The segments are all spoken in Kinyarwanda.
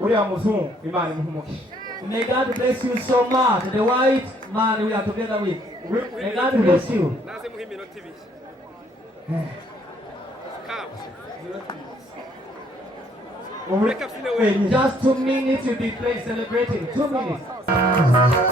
uriya muzungu Imana imuhumuke. May God bless you so much. The white man we are together with. May God bless you. Just 2 minutes you'll be playing, celebrating. 2 minutes.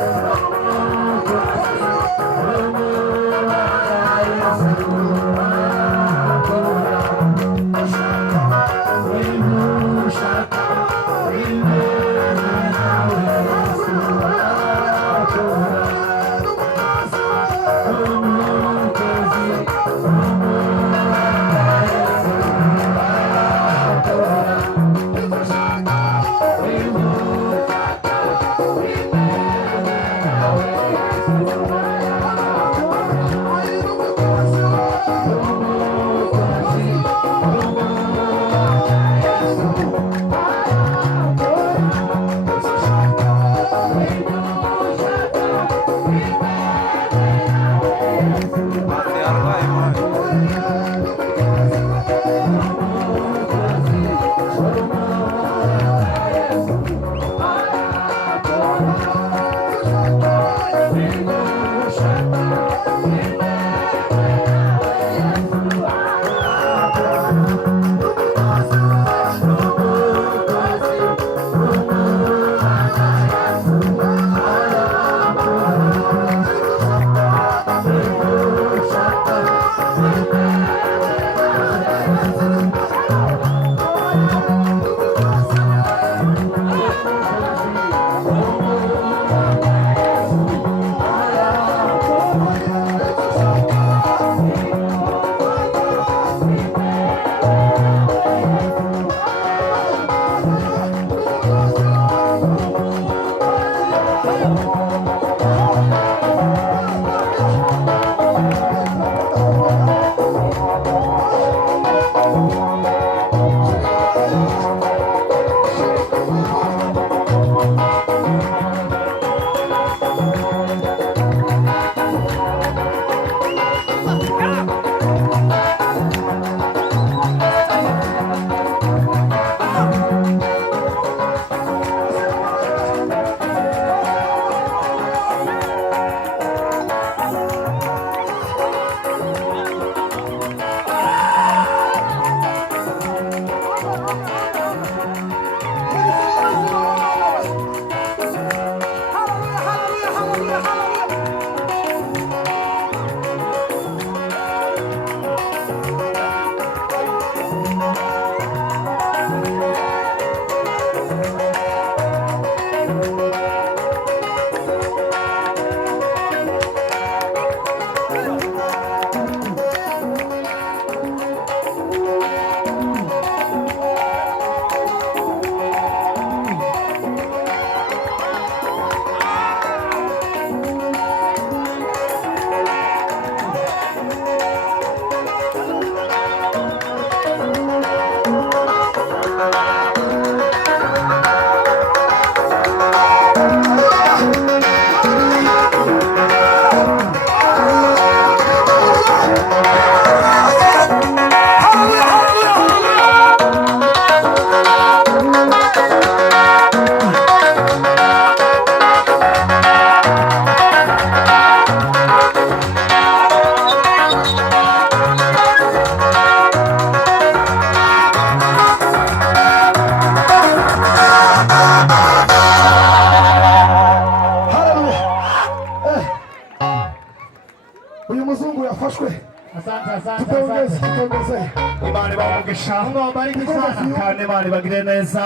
Kandi bari bagire neza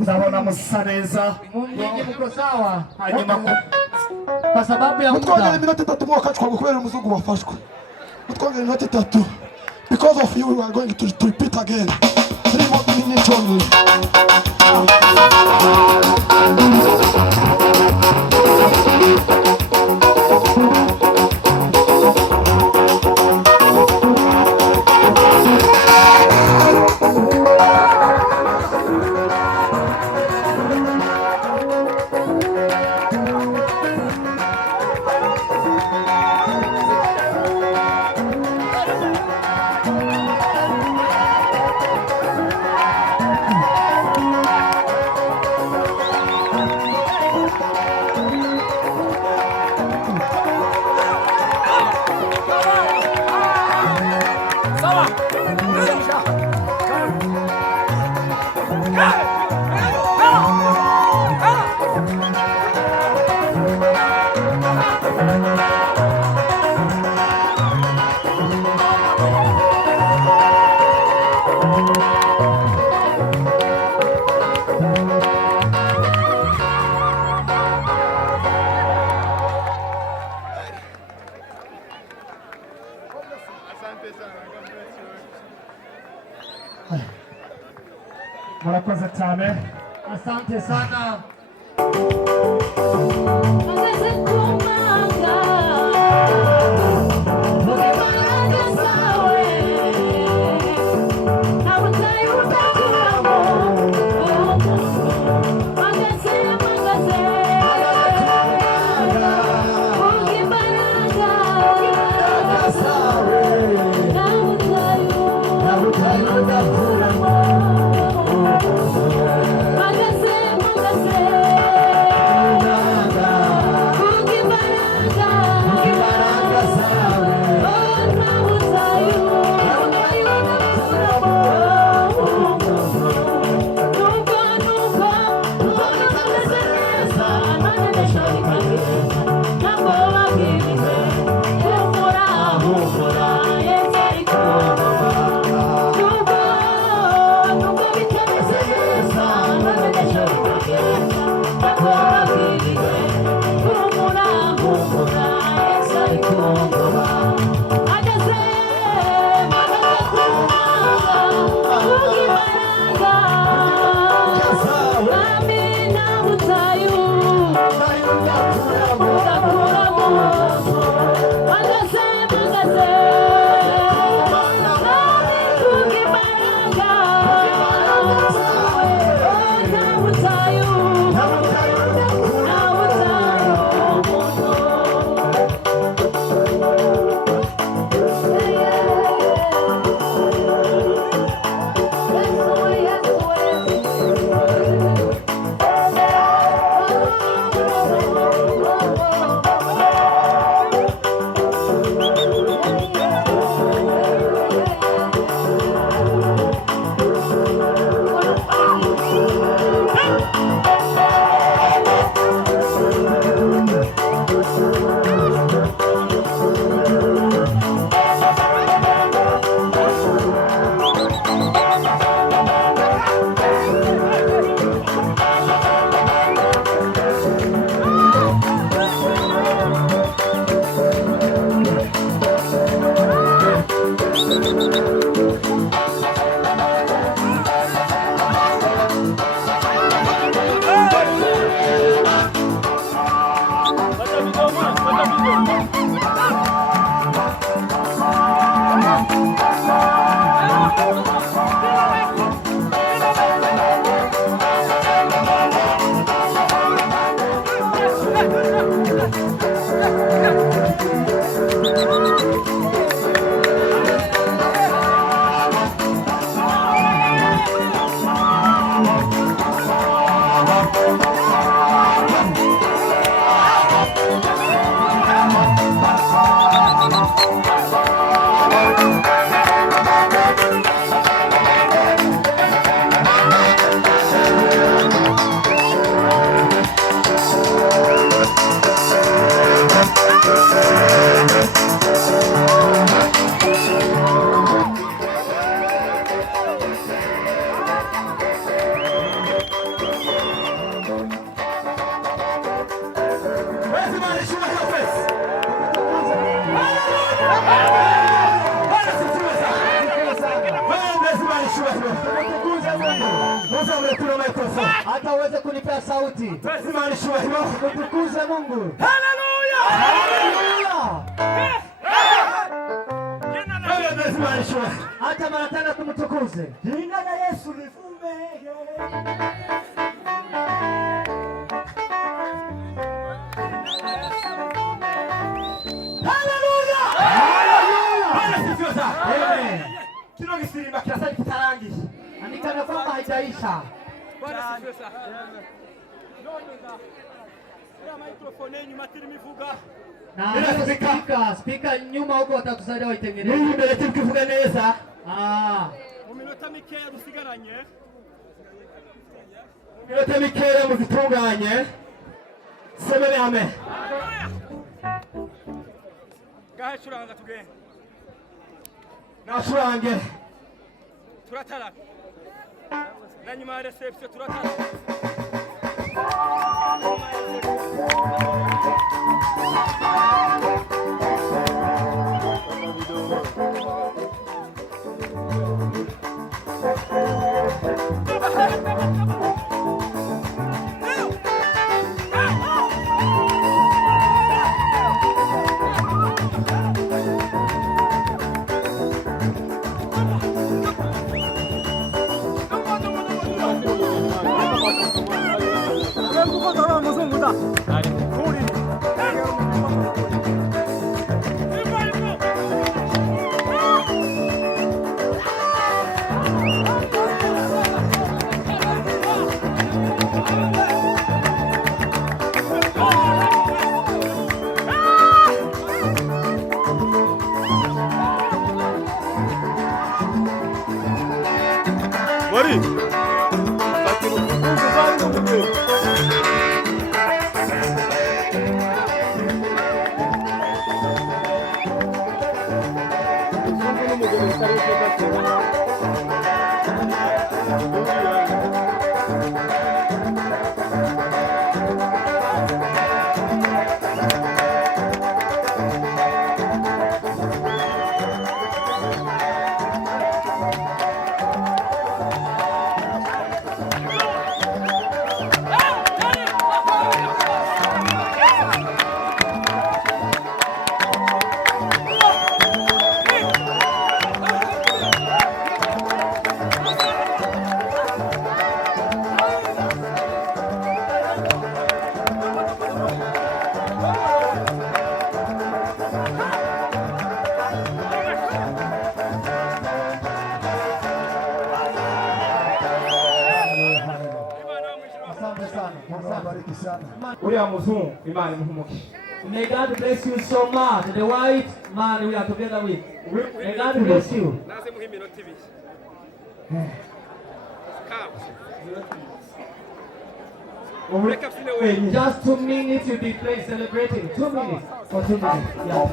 ndabona musa neza Mko sawa? hanyuma Kwa sababu ya mutwongera muda. iminota 3 mwaka twagukubera umuzungu wafashwe. Mutwongera iminota 3. Because of you we are going to repeat again. 3 more minutes only. Asante sana. Hata uweze kunipea sauti. Tukuze Mungu. Haleluya! Haleluya! Hata mara tano tumtukuze. Jina la Yesu lifume. Haleluya! Amen. Kino gisirimba kirasari kitarangiye. Andika kwamba haijaisha. Na speaker nyuma huko watatusaidia waitengeneze. Mimi mbele tukivuga neza. Mu minota mikeya dusigaranye. Minota mikeya muzitunganye. Semene amen. Gahe curanga tugende. Nashurange. Turatara. Na nyuma ya reception turatara. uriya muzungu imana imuhumuke. May God bless you so much. The white man we are together with. May God bless you. naze muhe iminota ibiri. Reka mfine wenyine. Just 2 minutes you'll be playing, celebrating. 2 minutes. For 2 minutes. Yeah,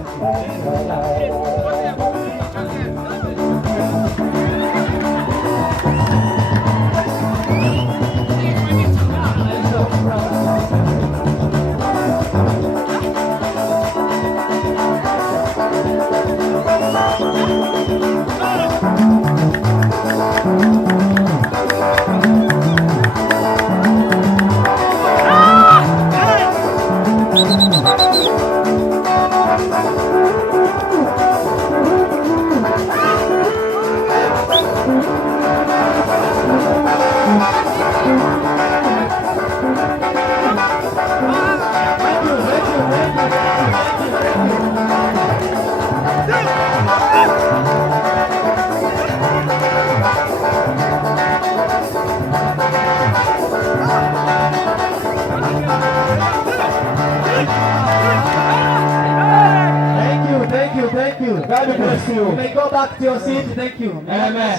thank you. Thank you. God bless you. You may go back to your seat. Thank you. Amen.